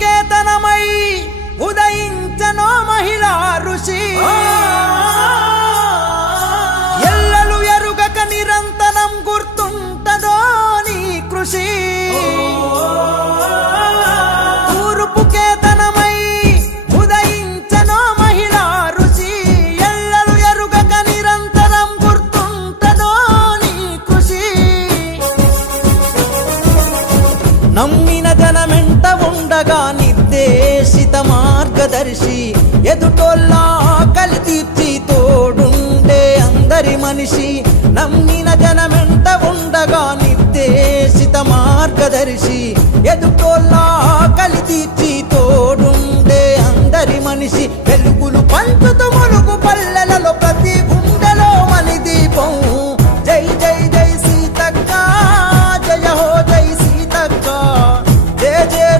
కేతనమై ఉదయించనో మహిళా ఋషి ఎల్లలు ఎరుగక నిరంతరం గుర్తుంటదో నీ కృషి తూర్పు కేతనమై ఉదయించనో మహిళా ఋషి ఎల్లలు ఎరుగక నిరంతరం గుర్తుంటదో నీ కృషి నమ్మిన జనమెంట ఉండగా నిర్దేశిత మార్గదర్శి ఎదుటోళ్ళ ఆకలి తీర్చి తోడుండే అందరి మనిషి నమ్మిన జనమెంట ఉండగా నిర్దేశిత మార్గదర్శి ఎదుటోళ్ళ